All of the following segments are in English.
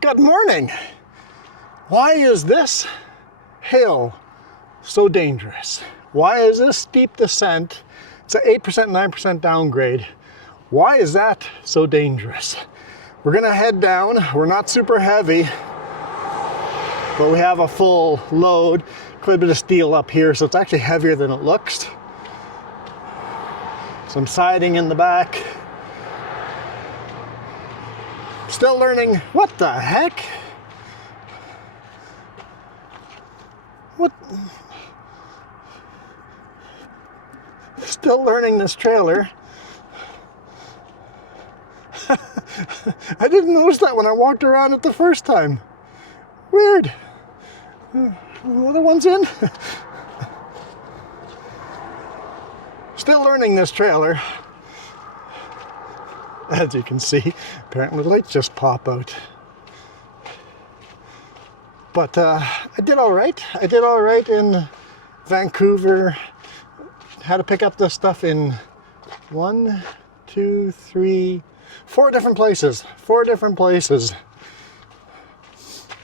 Good morning. Why is this hill so dangerous? Why is this steep descent? It's an 8%, 9% downgrade. Why is that so dangerous? We're gonna head down. We're not super heavy, but we have a full load. Quite a bit of steel up here, so it's actually heavier than it looks. Some siding in the back. Still learning. What the heck? What? Still learning this trailer. I didn't notice that when I walked around it the first time. Weird. The other one's in. Still learning this trailer. As you can see, apparently the lights just pop out. But I did all right. I did all right in Vancouver. Had to pick up this stuff in 1, 2, 3, 4 different places. 4 different places.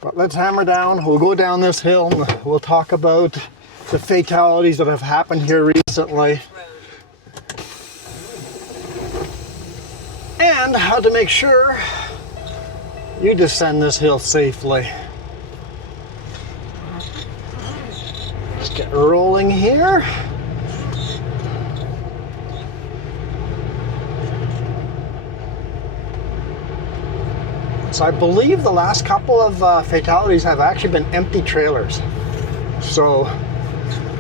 But let's hammer down. We'll go down this hill and we'll talk about the fatalities that have happened here recently. And how to make sure you descend this hill safely. Let's get rolling here. So I believe the last couple of fatalities have actually been empty trailers. So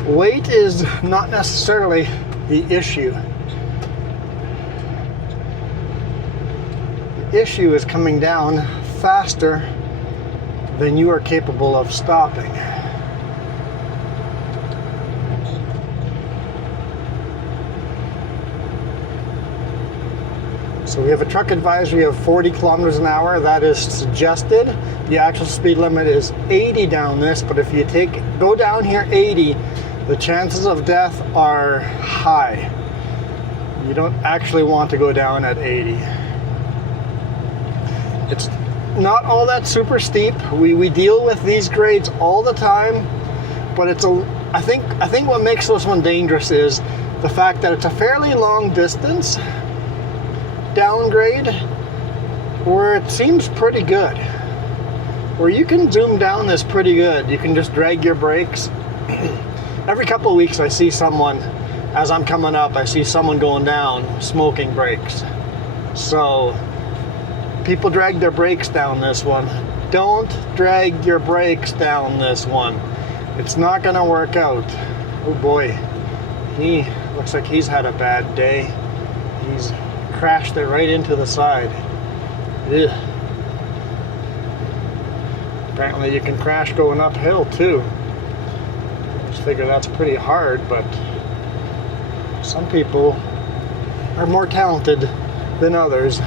weight is not necessarily the issue. The issue is coming down faster than you are capable of stopping. So we have a truck advisory of 40 kilometers an hour. That is suggested. The actual speed limit is 80 down this, but if you go down here 80, the chances of death are high. You don't actually want to go down at 80. It's not all that super steep. We deal with these grades all the time, but I think what makes this one dangerous is the fact that it's a fairly long distance downgrade where it seems pretty good. Where you can zoom down this pretty good. You can just drag your brakes. Every couple of weeks I see someone, as I'm coming up, I see someone going down smoking brakes. So people drag their brakes down this one. Don't drag your brakes down this one. It's not gonna work out. Oh boy, he looks like he's had a bad day. He's crashed it right into the side. Ugh. Apparently you can crash going uphill too. I just figure that's pretty hard, but some people are more talented than others.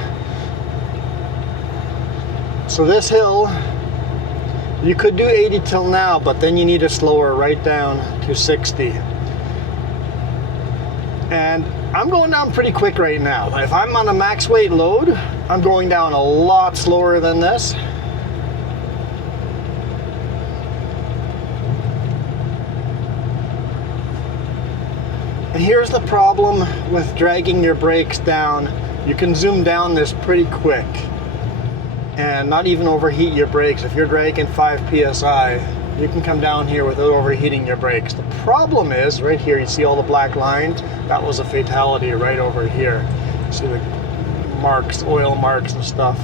So this hill, you could do 80 till now, but then you need to slow her right down to 60. And I'm going down pretty quick right now. If I'm on a max weight load, I'm going down a lot slower than this. And here's the problem with dragging your brakes down. You can zoom down this pretty quick and not even overheat your brakes. If you're dragging 5 psi, you can come down here without overheating your brakes. The problem is, right here, you see all the black lines? That was a fatality right over here. You see the marks, oil marks and stuff.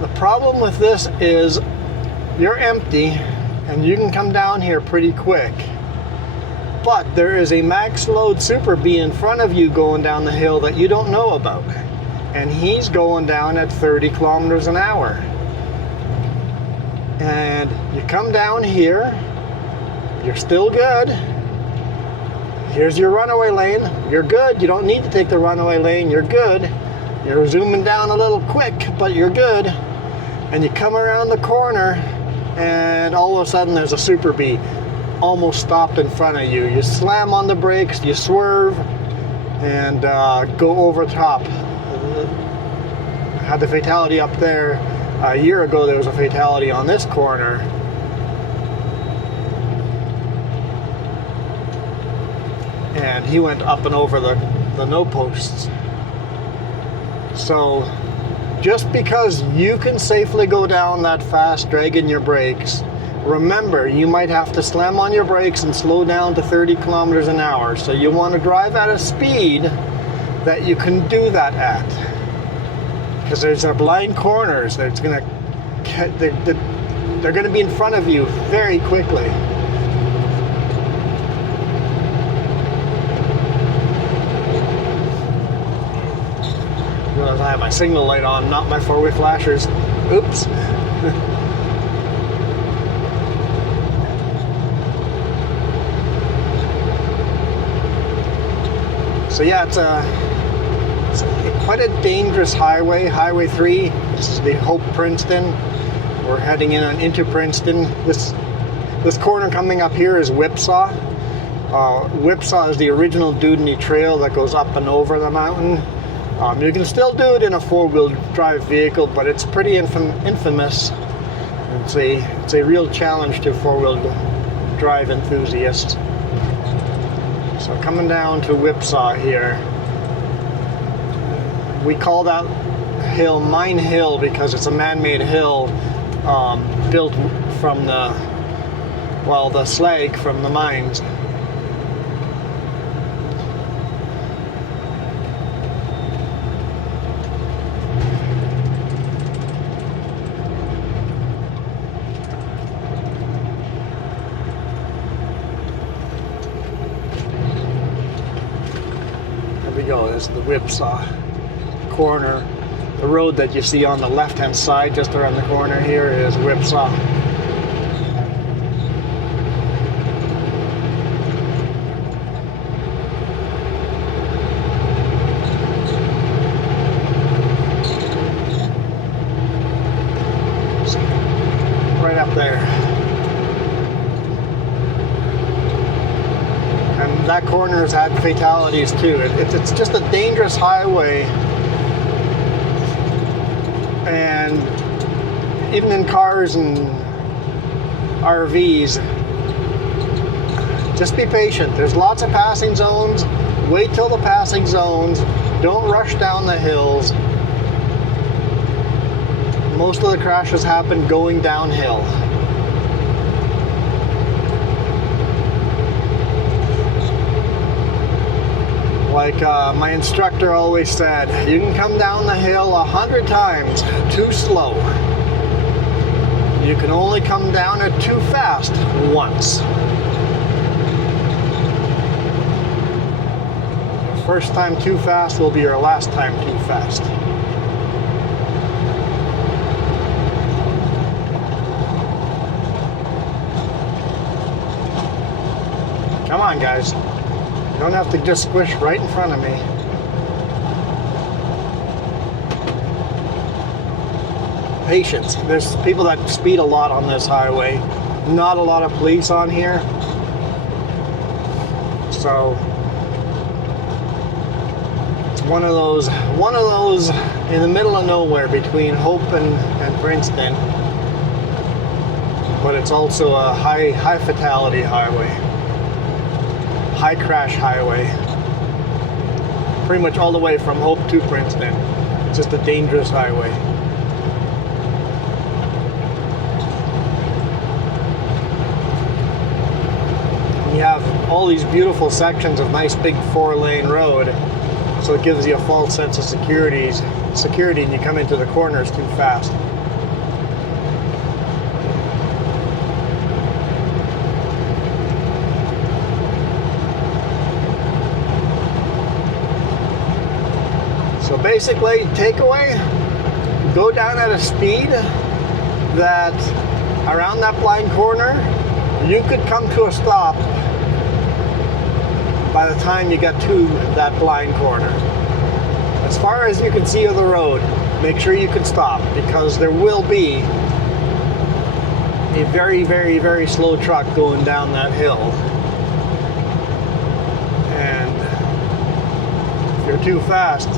The problem with this is you're empty and you can come down here pretty quick. But there is a max load Super Bee in front of you going down the hill that you don't know about. And he's going down at 30 kilometers an hour. And you come down here, you're still good. Here's your runaway lane, you're good. You don't need to take the runaway lane, you're good. You're zooming down a little quick, but you're good. And you come around the corner, and all of a sudden there's a Super Bee almost stopped in front of you. You slam on the brakes, you swerve, and go over top. I had the fatality up there A year ago there was a fatality on this corner. And he went up and over the no posts. So just because you can safely go down that fast dragging your brakes, remember you might have to slam on your brakes and slow down to 30 kilometers an hour. So you want to drive at a speed that you can do that at. Because there's our blind corners that's they're going to be in front of you very quickly. I have my signal light on, not my four-way flashers. Oops. So yeah, it's quite a dangerous highway, Highway 3. This is the Hope Princeton. We're heading into Princeton. This corner coming up here is Whipsaw. Whipsaw is the original Dewdney Trail that goes up and over the mountain. You can still do it in a four-wheel drive vehicle, but it's pretty infamous. It's a real challenge to four-wheel drive enthusiasts. So coming down to Whipsaw here, we call that hill Mine Hill because it's a man-made hill built from the slag from the mines. Is the Whipsaw corner. The road that you see on the left hand side just around the corner here is Whipsaw. Right up there. That corner has had fatalities too. It's just a dangerous highway, and even in cars and RVs, just be patient. There's lots of passing zones. Wait till the passing zones. Don't rush down the hills. Most of the crashes happen going downhill. Like my instructor always said, you can come down the hill 100 times too slow. You can only come down it too fast once. Your first time too fast will be your last time too fast. Come on, guys. You don't have to just squish right in front of me. Patience. There's people that speed a lot on this highway. Not a lot of police on here. So it's one of those in the middle of nowhere between Hope and Princeton. But it's also a high fatality highway. High crash highway. Pretty much all the way from Hope to Princeton. It's just a dangerous highway. You have all these beautiful sections of nice big 4-lane road, so it gives you a false sense of security and you come into the corners too fast. So basically, takeaway, go down at a speed that around that blind corner, you could come to a stop by the time you get to that blind corner. As far as you can see of the road, make sure you can stop, because there will be a very, very, very slow truck going down that hill. And if you're too fast,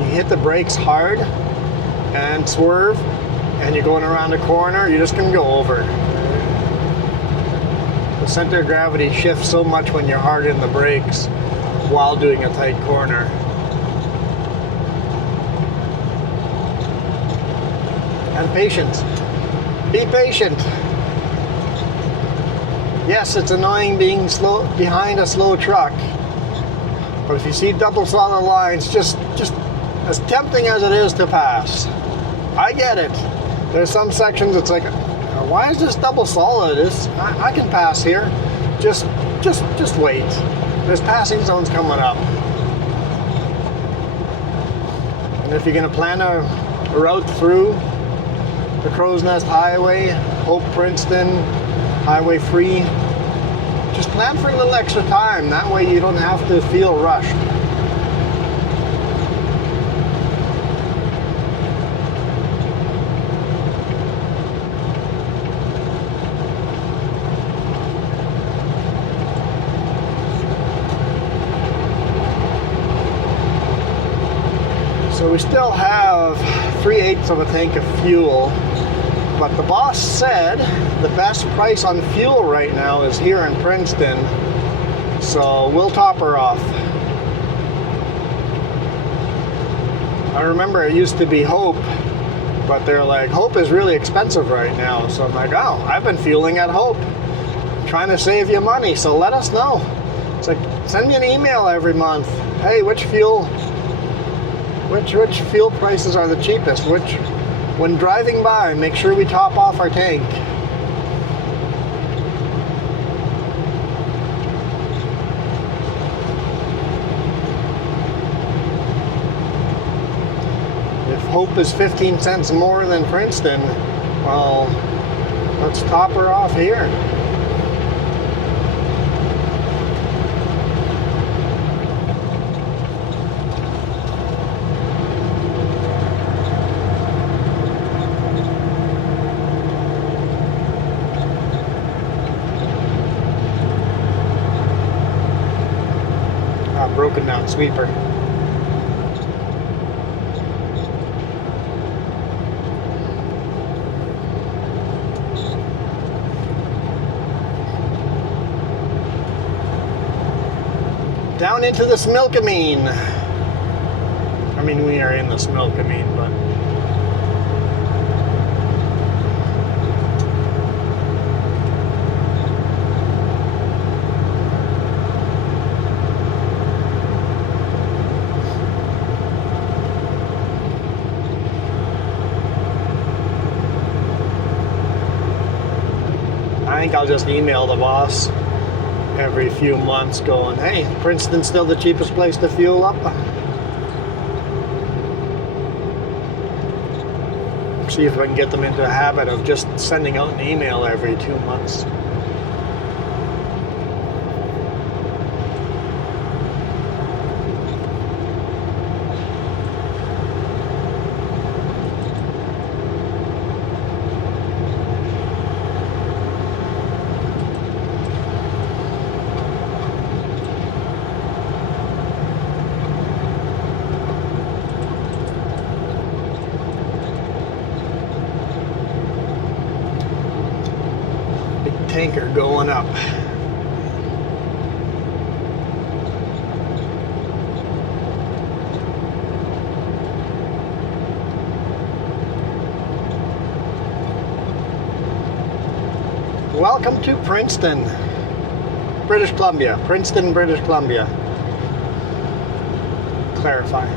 you hit the brakes hard, and swerve, and you're going around a corner, you're just going to go over. The center of gravity shifts so much when you're hard in the brakes while doing a tight corner. And patience. Be patient. Yes, it's annoying being slow behind a slow truck, but if you see double solid lines, just as tempting as it is to pass, I get it. There's some sections it's like, why is this double solid? I can pass here. Just wait. There's passing zones coming up. And if you're gonna plan a route through the Crow's Nest Highway, Hope Princeton, Highway 3, just plan for a little extra time. That way you don't have to feel rushed. So we still have 3/8 of a tank of fuel, but the boss said the best price on fuel right now is here in Princeton, so we'll top her off. I remember it used to be Hope, but they're like, Hope is really expensive right now, so I'm like, oh, I've been fueling at Hope, trying to save you money, so let us know. It's like, send me an email every month. Hey, which fuel prices are the cheapest? When driving by, make sure we top off our tank. If Hope is 15 cents more than Princeton, well, let's top her off here. Broken down sweeper. Down into the Smilkameen. I mean, we are in the Smilkameen, but I think I'll just email the boss every few months going, hey, Princeton's still the cheapest place to fuel up. See if I can get them into a habit of just sending out an email every 2 months. Tanker going up. Welcome to Princeton, British Columbia. Princeton, British Columbia. Clarify.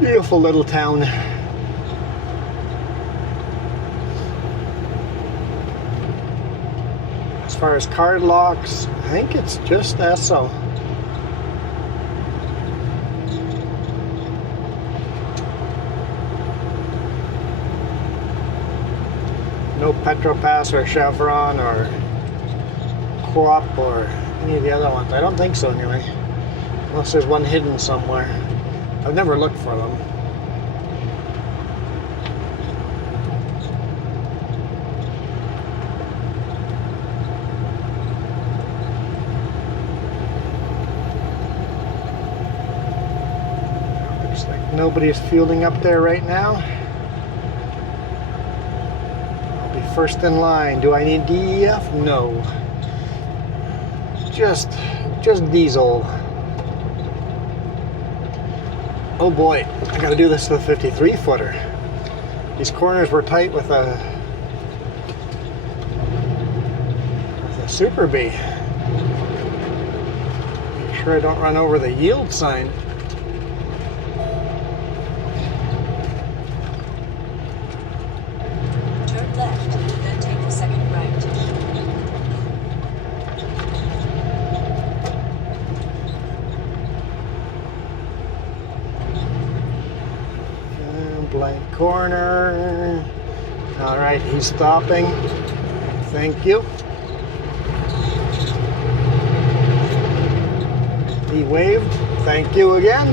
Beautiful little town. As far as card locks, I think it's just Esso. no Petropass or Chevron or Co-op or any of the other ones. I don't think so anyway. Unless there's one hidden somewhere. I've never looked for them. Looks like nobody's fielding up there right now. I'll be first in line. Do I need DEF? No. Just diesel. Oh boy, I gotta do this with a 53 footer. These corners were tight with a Super Bee. Make sure I don't run over the yield sign. Turn left, then take the second right. Blank corner. All right, he's stopping. Thank you. He waved. Thank you again.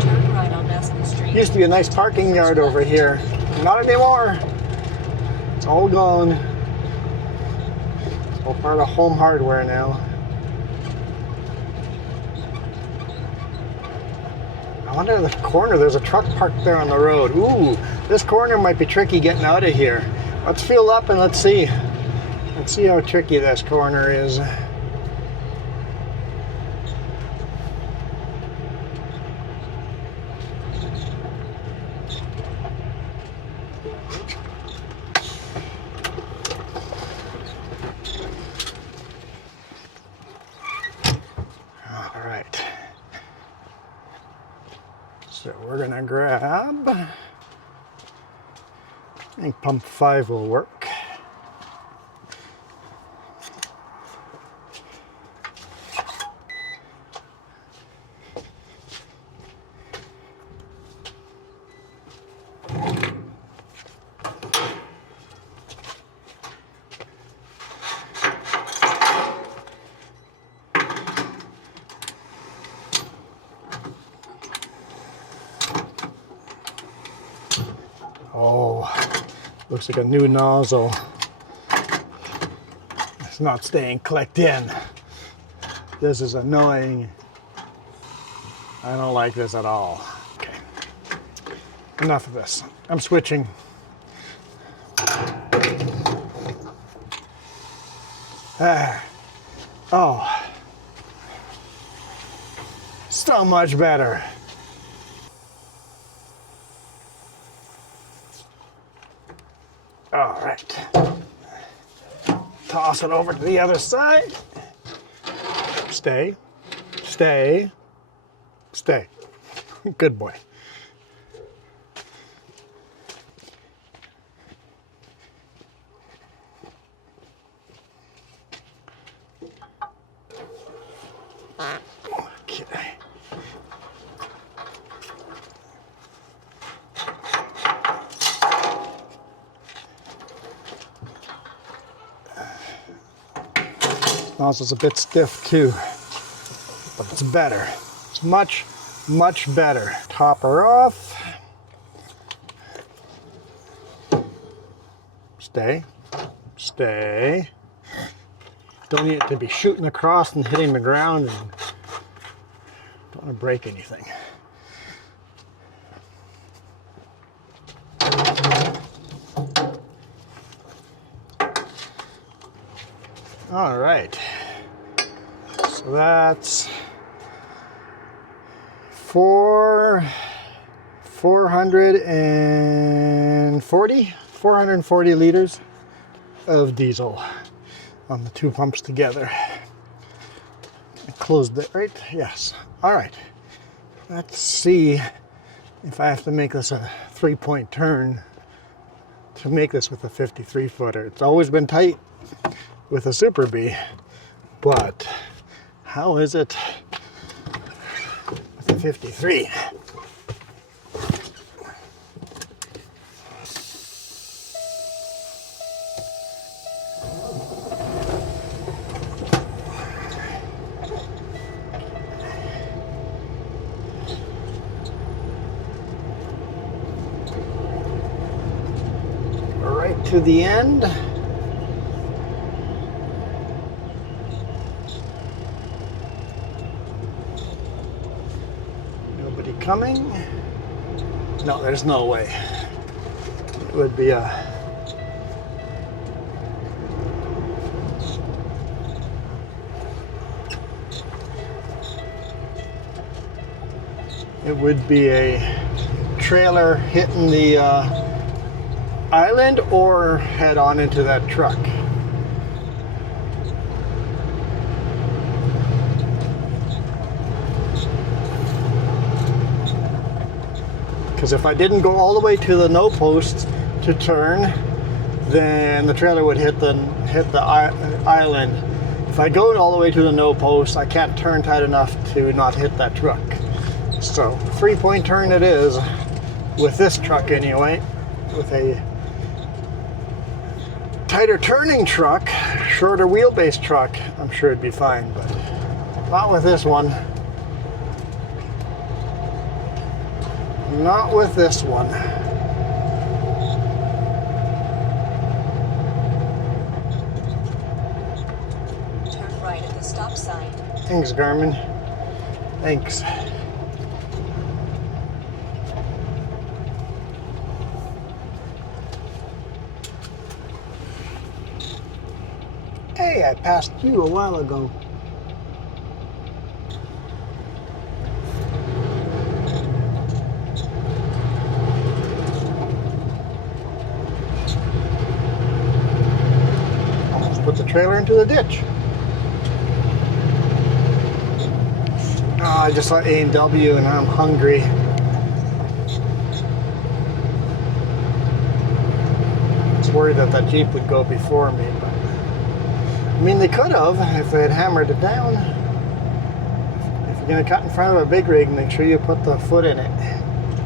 Turn right on Aspen Street. Used to be a nice parking yard over here. Not anymore. It's all gone. It's all part of Home Hardware now. I wonder the corner, there's a truck parked there on the road. Ooh, this corner might be tricky getting out of here. Let's fuel up and let's see. Let's see how tricky this corner is. All right. So we're gonna grab, I think pump 5 will work. Oh, looks like a new nozzle. It's not staying clicked in. This is annoying. I don't like this at all. Okay, enough of this. I'm switching. Oh, so much better. All right, toss it over to the other side. Stay, stay, stay. Good boy. Okay. Nozzle's a bit stiff too, but it's better. It's much, much better. Top her off. Stay, stay. Don't need it to be shooting across and hitting the ground, and don't want to break anything. All right, so that's 440 liters of diesel on the two pumps together. I closed it, right? Yes. All right, let's see if I have to make this a 3-point turn to make this with a 53 footer. It's always been tight with a Super Bee, but how is it with a 53? to the end. Nobody coming. No, there's no way. It would be a... It would be a trailer hitting the island or head on into that truck. Because if I didn't go all the way to the no post to turn, then the trailer would hit the island. If I go all the way to the no post, I can't turn tight enough to not hit that truck. So 3-point turn it is, with this truck anyway. With a tighter turning truck, shorter wheelbase truck, I'm sure it'd be fine, but not with this one. Not with this one. Turn right at the stop sign. Thanks, Garmin. Thanks. Hey, I passed you a while ago. Almost put the trailer into the ditch. Oh, I just saw A&W and I'm hungry. I was worried that that Jeep would go before me, but I mean, they could have if they had hammered it down. If you're going to cut in front of a big rig, make sure you put the foot in it.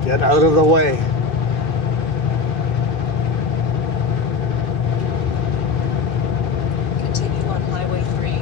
Get out of the way. Continue on Highway 3.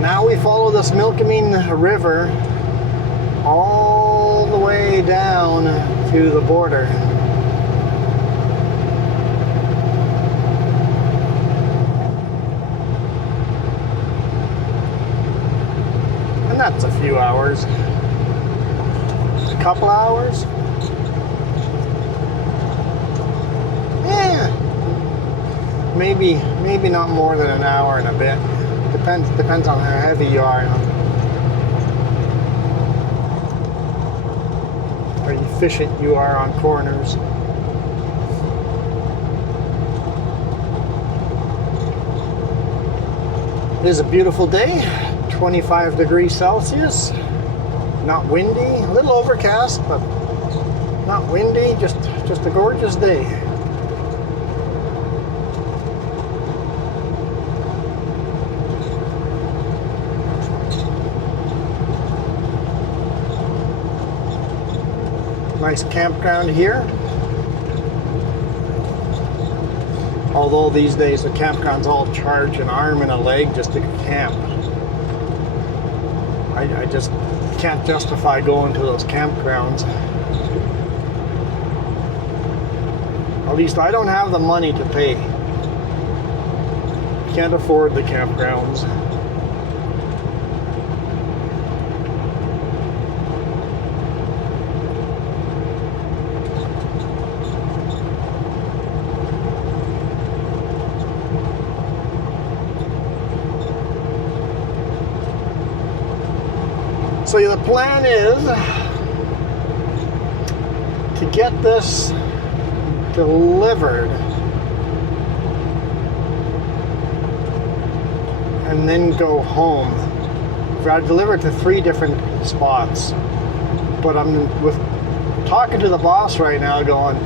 Now we follow this Milkamine River all the way down to the border. And that's a few hours. A couple hours? Yeah. Maybe not more than an hour and a bit. Depends on how heavy you are. How efficient you are on corners. It is a beautiful day, 25 degrees Celsius. Not windy, a little overcast, but not windy, just a gorgeous day. Nice campground here. Although these days the campgrounds all charge an arm and a leg just to camp. I just can't justify going to those campgrounds. At least I don't have the money to pay. Can't afford the campgrounds. So the plan is to get this and then go home. I delivered to 3 different spots, but I'm talking to the boss right now going,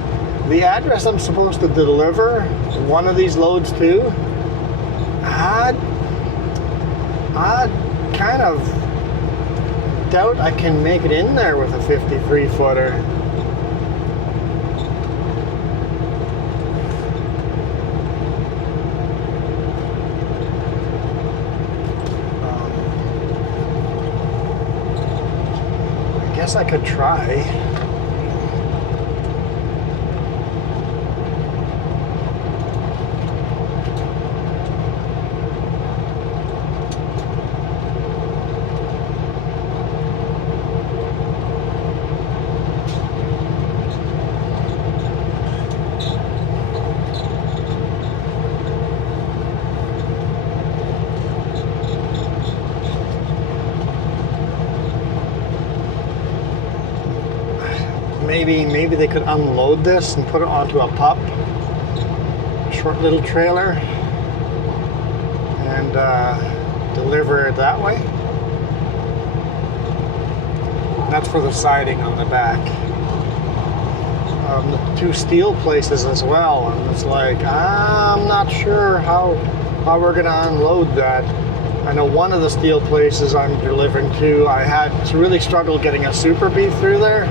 the address I'm supposed to deliver one of these loads to, I kind of doubt I can make it in there with a 53 footer. I guess I could try. Maybe they could unload this and put it onto a pup, a short little trailer, and deliver it that way. That's for the siding on the back. The 2 steel places as well, and it's like, I'm not sure how we're gonna unload that. I know one of the steel places I'm delivering to, I had really struggled getting a Super Bee through there.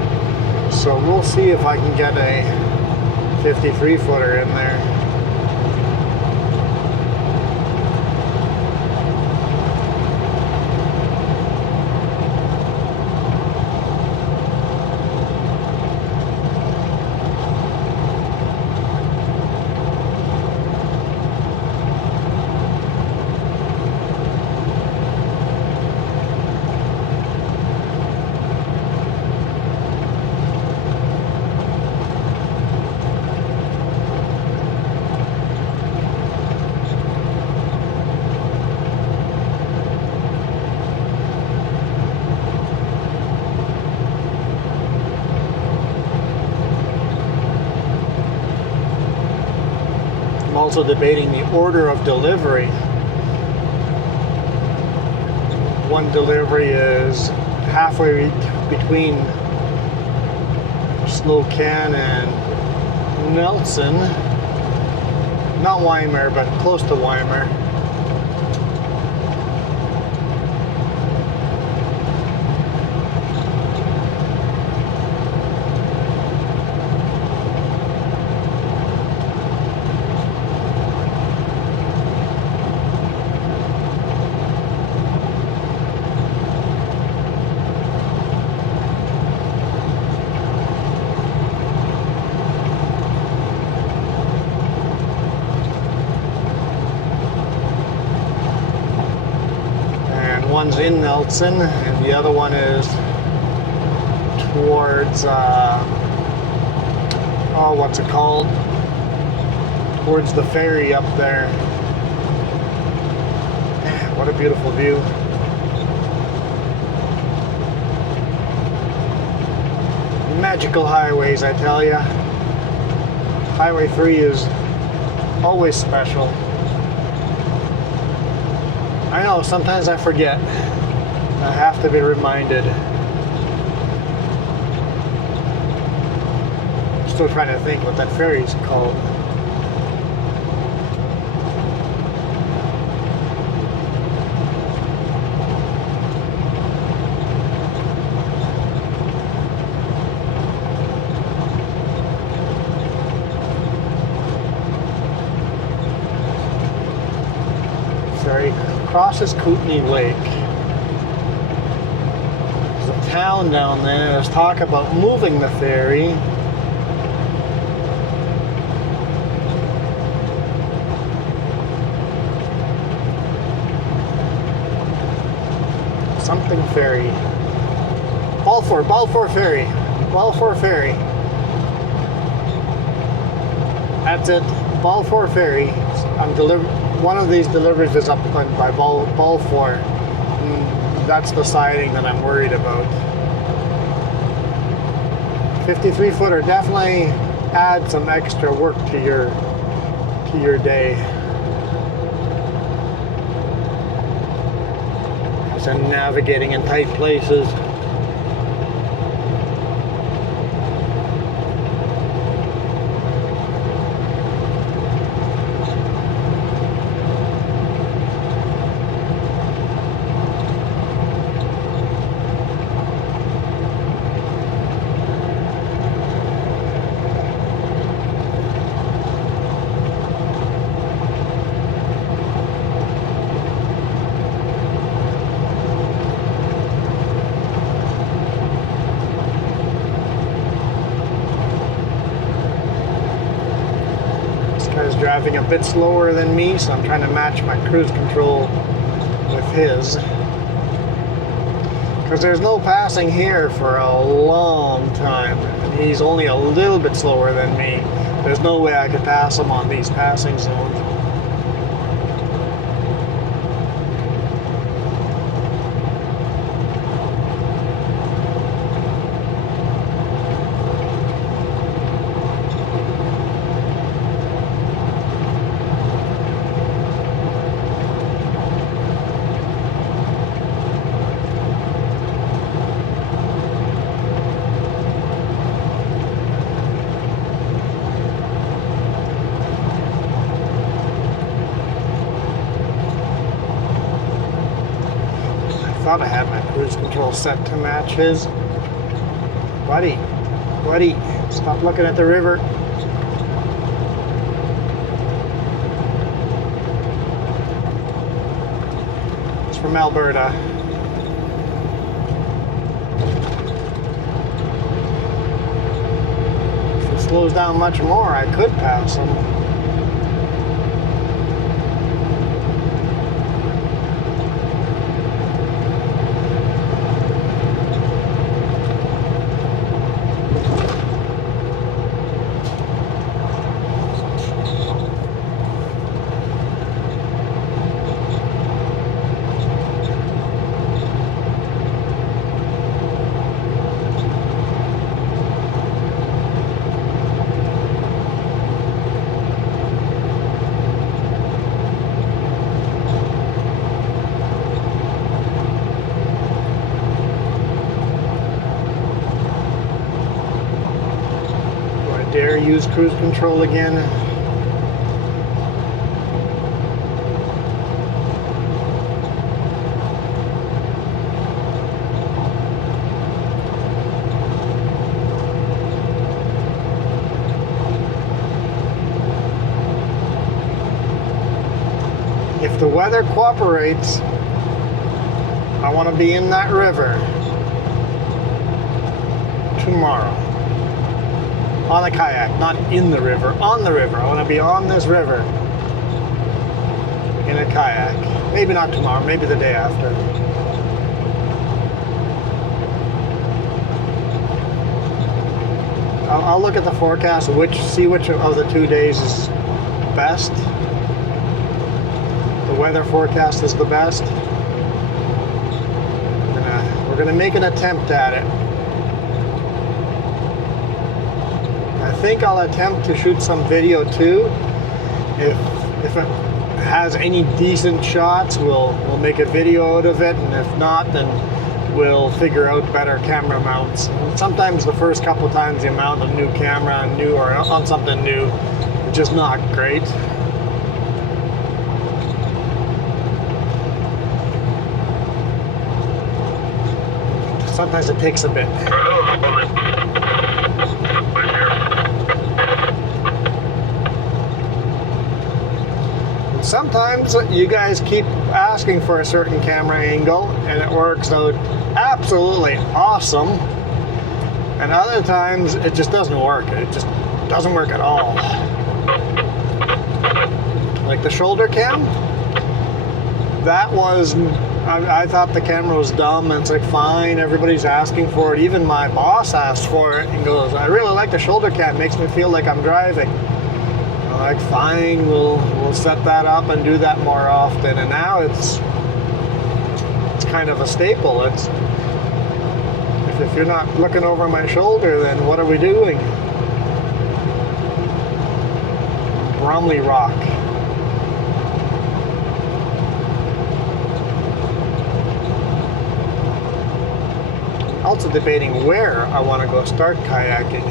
So we'll see if I can get a 53 footer in there. Also debating the order of delivery. One delivery is halfway between Slocan and Nelson, not Weimar, but close to Weimar. One's in Nelson, and the other one is towards, what's it called? Towards the ferry up there. Man, what a beautiful view. Magical highways, I tell ya. Highway 3 is always special. I know, sometimes I forget. I have to be reminded. Still trying to think what that ferry's called. Ferry crosses Kootenai Lake. There's a town down there. There's talk about moving the ferry. Something ferry. Balfour Ferry. Balfour Ferry. That's it. Balfour Ferry. One of these deliveries is up by Balfour. That's the siding that I'm worried about. 53 footer definitely adds some extra work to your day. brakes and navigating in tight places. Driving a bit slower than me, so I'm trying to match my cruise control with his. Because there's no passing here for a long time. And he's only a little bit slower than me. There's no way I could pass him on these passing zones. I thought I had my cruise control set to match his. Buddy, stop looking at the river. It's from Alberta. If it slows down much more, I could pass him. Dare use cruise control again. If the weather cooperates, I want to be in that river tomorrow. On a kayak, not in the river, on the river. I want to be on this river in a kayak. Maybe not tomorrow, maybe the day after. I'll look at the forecast, see which of the 2 days is best. The weather forecast is the best. We're gonna make an attempt at it. I think I'll attempt to shoot some video too. If it has any decent shots, we'll make a video out of it, and if not, then we'll figure out better camera mounts. And sometimes the first couple times the amount of new camera or on something new is just not great. Sometimes it takes a bit. Sometimes you guys keep asking for a certain camera angle and it works out absolutely awesome, and other times it just doesn't work. It just doesn't work at all. Like the shoulder cam, that was, I thought the camera was dumb, and it's like, fine, everybody's asking for it. Even my boss asked for it and goes, I really like the shoulder cam, it makes me feel like I'm driving. Like, fine, we'll set that up and do that more often. And now it's kind of a staple. It's if you're not looking over my shoulder, then what are we doing? Bromley Rock. debating where I want to go start kayaking.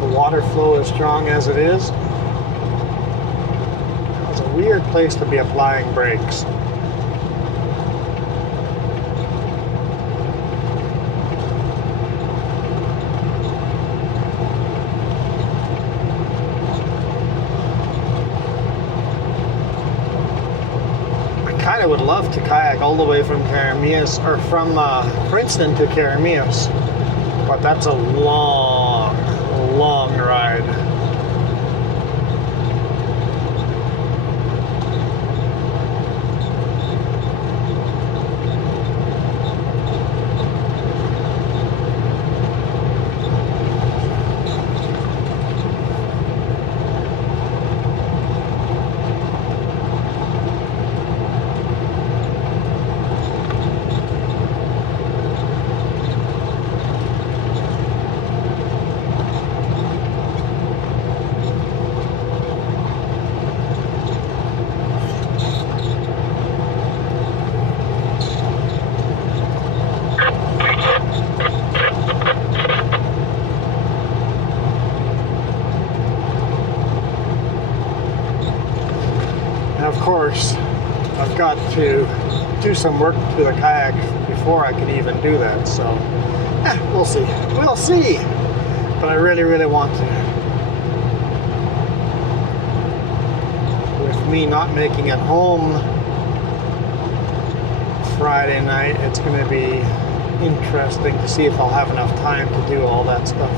The water flow is strong as it is. It's a weird place to be applying brakes. I would love to kayak all the way from Caramias, or from Princeton to Caramias, but that's a long ride. Of course, I've got to do some work to the kayak before I can even do that, so we'll see. We'll see! But I really want to. With me not making it home Friday night, it's going to be interesting to see if I'll have enough time to do all that stuff.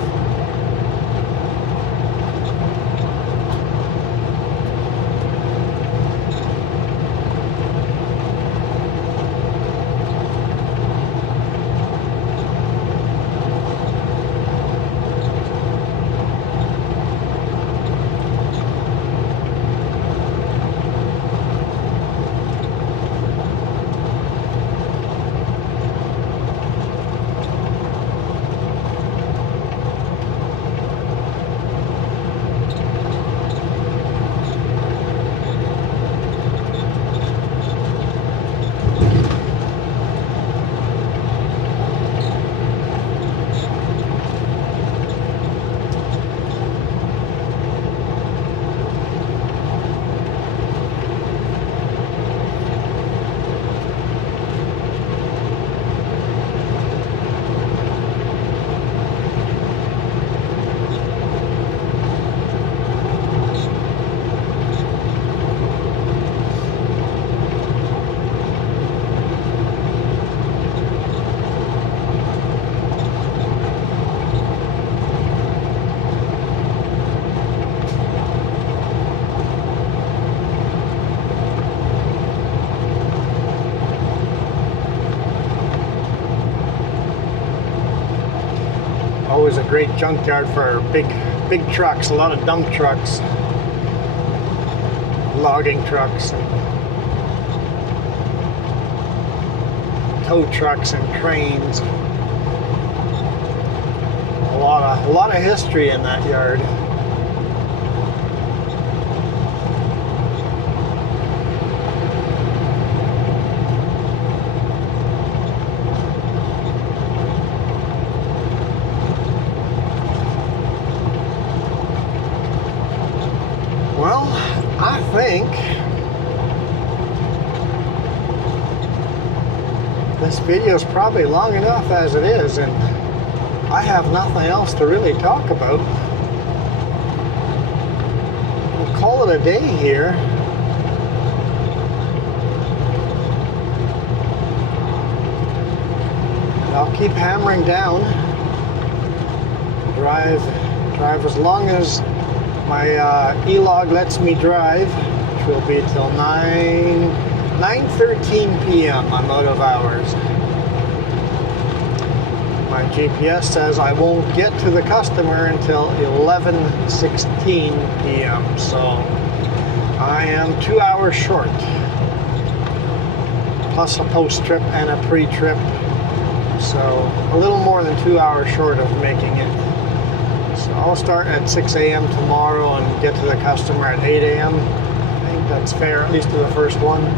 Always a great junkyard for big trucks, a lot of dump trucks, logging trucks, and tow trucks and trains. A lot of history in that yard. Well, I think this video is probably long enough as it is, and I have nothing else to really talk about. We'll call it a day here. And I'll keep hammering down. Drive as long as my E-log lets me drive, which will be till 9:13 p.m. I'm out of hours. My GPS says I won't get to the customer until 11:16 p.m. So I am 2 hours short, plus a post-trip and a pre-trip. So a little more than 2 hours short of making it. So I'll start at 6 a.m. tomorrow and get to the customer at 8 a.m. I think that's fair, at least to the first one.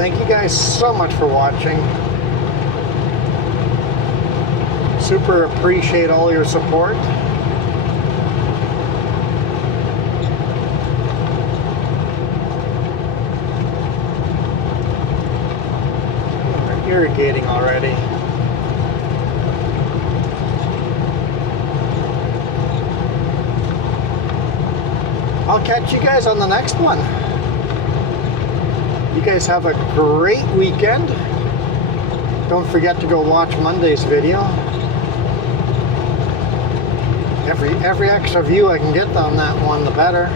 thank you guys so much for watching. Super appreciate all your support. We're irrigating already. I'll catch you guys on the next one. You guys have a great weekend. Don't forget to go watch Monday's video. Every extra view I can get on that one, the better.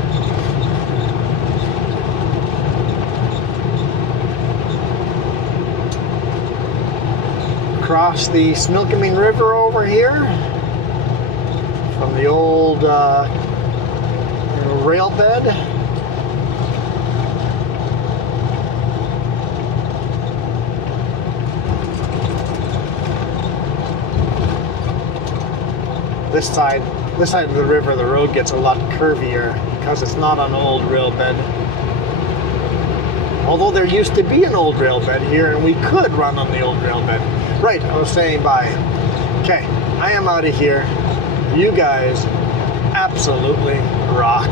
Across the Smilkameen River over here from the old rail bed. This side of the river, the road gets a lot curvier because it's not an old rail bed. Although there used to be an old rail bed here and we could run on the old rail bed. Right, I was saying bye. Okay, I am out of here. You guys absolutely rock.